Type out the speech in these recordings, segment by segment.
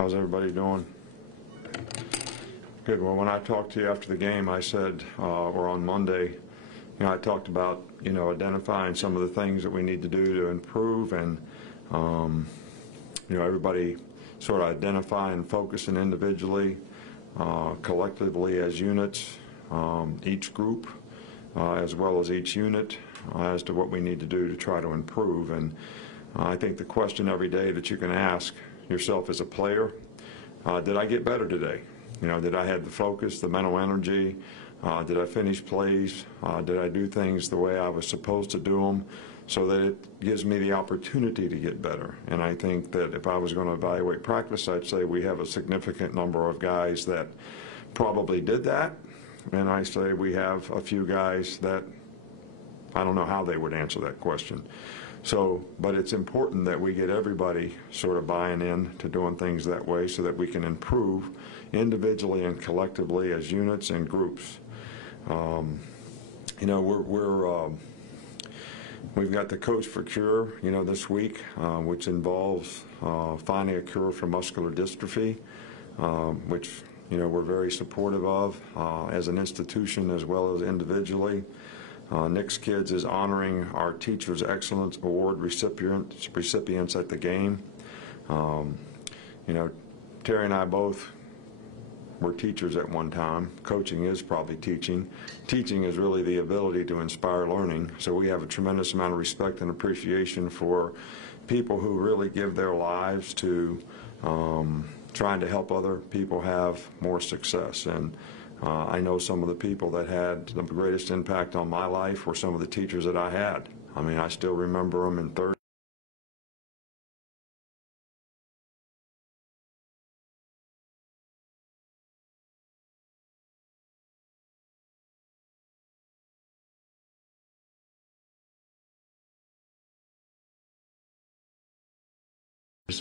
How's everybody doing? Good. Well, when I talked to you after the game, I said, or on Monday, I talked about, identifying some of the things that we need to do to improve, and, everybody sort of identifying, focusing individually, collectively as units, each group, as well as each unit, as to what we need to do to try to improve. And I think the question every day that you can ask yourself as a player, did I get better today? Did I have the focus, the mental energy? Did I finish plays? Did I do things the way I was supposed to do them, so that it gives me the opportunity to get better? And I think that if I was going to evaluate practice, I'd say we have a significant number of guys that probably did that, and I say we have a few guys that I don't know how they would answer that question. So, but it's important that we get everybody sort of buying in to doing things that way, so that we can improve individually and collectively as units and groups. We've got the Coach for Cure, this week, which involves finding a cure for muscular dystrophy, which, we're very supportive of as an institution as well as individually. Nick's Kids is honoring our Teachers Excellence Award recipients at the game. Terry and I both were teachers at one time. Coaching is probably teaching. Teaching is really the ability to inspire learning. So we have a tremendous amount of respect and appreciation for people who really give their lives to trying to help other people have more success. And I know some of the people that had the greatest impact on my life were some of the teachers that I had. I mean, I still remember them in third.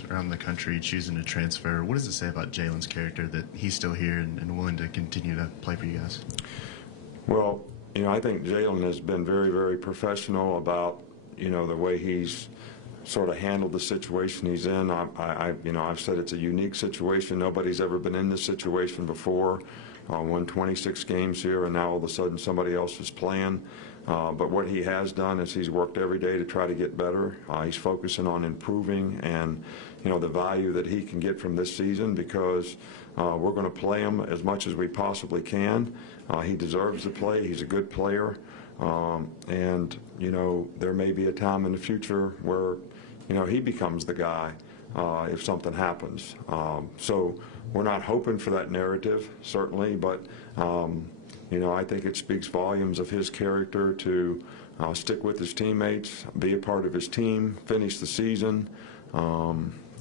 Around the country choosing to transfer. What does it say about Jalen's character that he's still here and willing to continue to play for you guys? Well, I think Jalen has been very, very professional about, the way he's sort of handled the situation he's in. I've said it's a unique situation. Nobody's ever been in this situation before. Won 26 games here, and now all of a sudden somebody else is playing. But what he has done is he's worked every day to try to get better. He's focusing on improving and, the value that he can get from this season, because we're going to play him as much as we possibly can. He deserves to play. He's a good player. And, there may be a time in the future where, he becomes the guy if something happens. So we're not hoping for that narrative, certainly, but I think it speaks volumes of his character to stick with his teammates, be a part of his team, finish the season.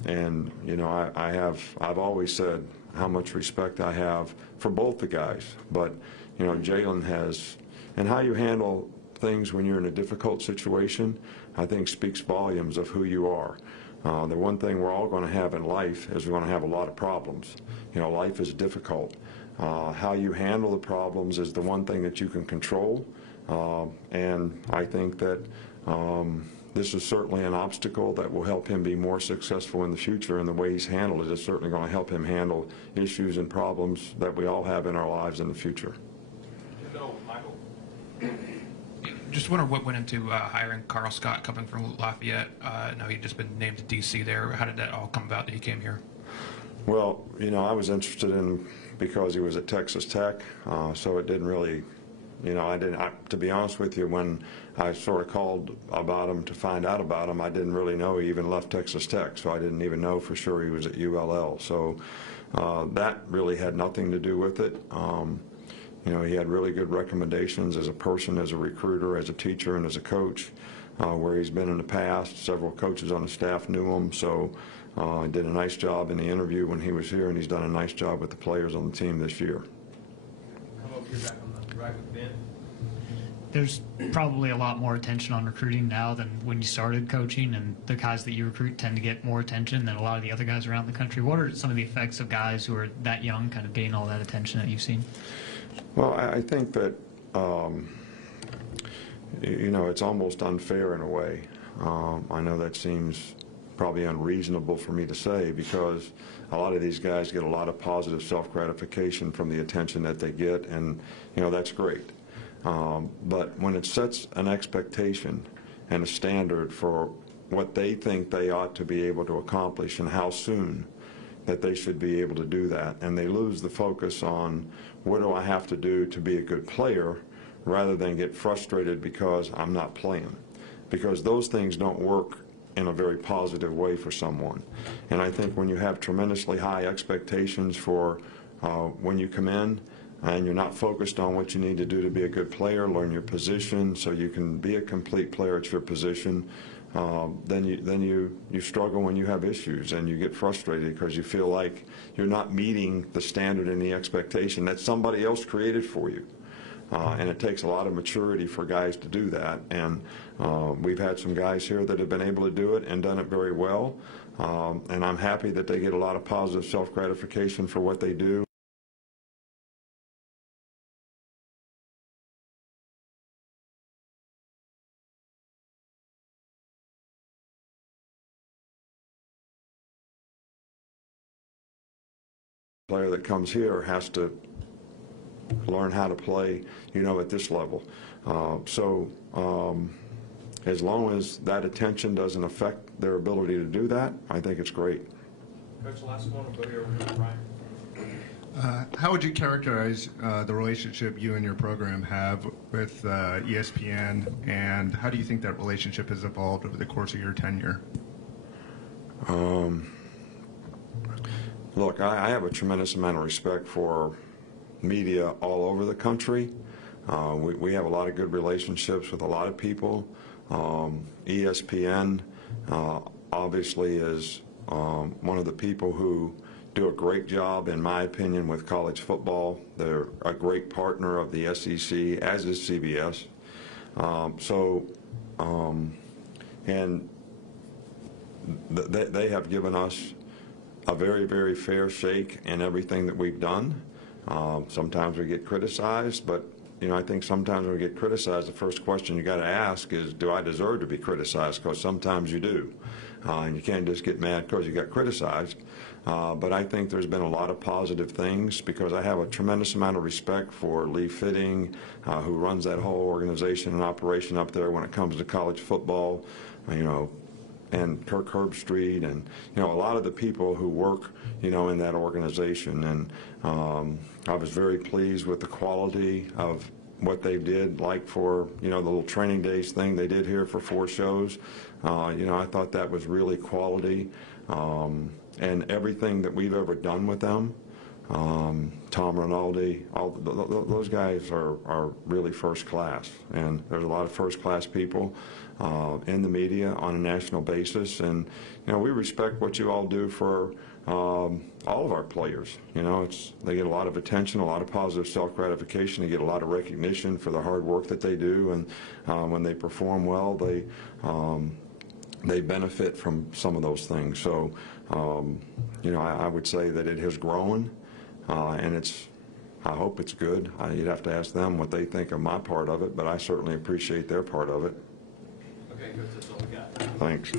And I've always said how much respect I have for both the guys. But Jalen has, and how you handle things when you're in a difficult situation, I think speaks volumes of who you are. The one thing we're all going to have in life is we're going to have a lot of problems. Life is difficult. How you handle the problems is the one thing that you can control, and I think that this is certainly an obstacle that will help him be more successful in the future, and the way he's handled it is certainly going to help him handle issues and problems that we all have in our lives in the future. Michael. Just wonder what went into hiring Carl Scott coming from Lafayette. Now he'd just been named to D.C. there. How did that all come about that he came here? Well, I was interested in because he was at Texas Tech, so it didn't really, to be honest with you, when I sort of called about him to find out about him, I didn't really know he even left Texas Tech, so I didn't even know for sure he was at ULL. So that really had nothing to do with it. He had really good recommendations as a person, as a recruiter, as a teacher, and as a coach, where he's been in the past. Several coaches on the staff knew him, so he did a nice job in the interview when he was here, and he's done a nice job with the players on the team this year. Come over here back on the right with Ben. There's probably a lot more attention on recruiting now than when you started coaching, and the guys that you recruit tend to get more attention than a lot of the other guys around the country. What are some of the effects of guys who are that young kind of getting all that attention that you've seen? Well, I think that, it's almost unfair in a way. I know that seems probably unreasonable for me to say, because a lot of these guys get a lot of positive self-gratification from the attention that they get, and that's great. But when it sets an expectation and a standard for what they think they ought to be able to accomplish and how soon that they should be able to do that, and they lose the focus on what do I have to do to be a good player, rather than get frustrated because I'm not playing, because those things don't work in a very positive way for someone. And I think when you have tremendously high expectations for when you come in, and you're not focused on what you need to do to be a good player, learn your position so you can be a complete player at your position, then you struggle when you have issues, and you get frustrated because you feel like you're not meeting the standard and the expectation that somebody else created for you. And it takes a lot of maturity for guys to do that, and we've had some guys here that have been able to do it and done it very well, and I'm happy that they get a lot of positive self-gratification for what they do. Player that comes here has to learn how to play, at this level. As long as that attention doesn't affect their ability to do that, I think it's great. Coach, last one will go here with Ryan. How would you characterize the relationship you and your program have with ESPN, and how do you think that relationship has evolved over the course of your tenure? Look, I have a tremendous amount of respect for media all over the country. We have a lot of good relationships with a lot of people. ESPN obviously is one of the people who do a great job, in my opinion, with college football. They're a great partner of the SEC, as is CBS. And they have given us a very, very fair shake in everything that we've done. Sometimes we get criticized, but I think sometimes when we get criticized, the first question you got to ask is, do I deserve to be criticized? Because sometimes you do, and you can't just get mad because you got criticized. But I think there's been a lot of positive things, because I have a tremendous amount of respect for Lee Fitting, who runs that whole organization and operation up there when it comes to college football. And Kirk Herbstreit, and a lot of the people who work in that organization. And I was very pleased with the quality of what they did, like for the little training days thing they did here for 4 shows. I thought that was really quality, and everything that we've ever done with them. Tom Rinaldi, those guys are really first class, and there's a lot of first class people in the media on a national basis, and we respect what you all do for all of our players. They get a lot of attention, a lot of positive self-gratification. They get a lot of recognition for the hard work that they do, and when they perform well, they benefit from some of those things. So I would say that it has grown. And I hope it's good. You'd have to ask them what they think of my part of it, but I certainly appreciate their part of it. Okay, Coach, that's all we got. Thanks.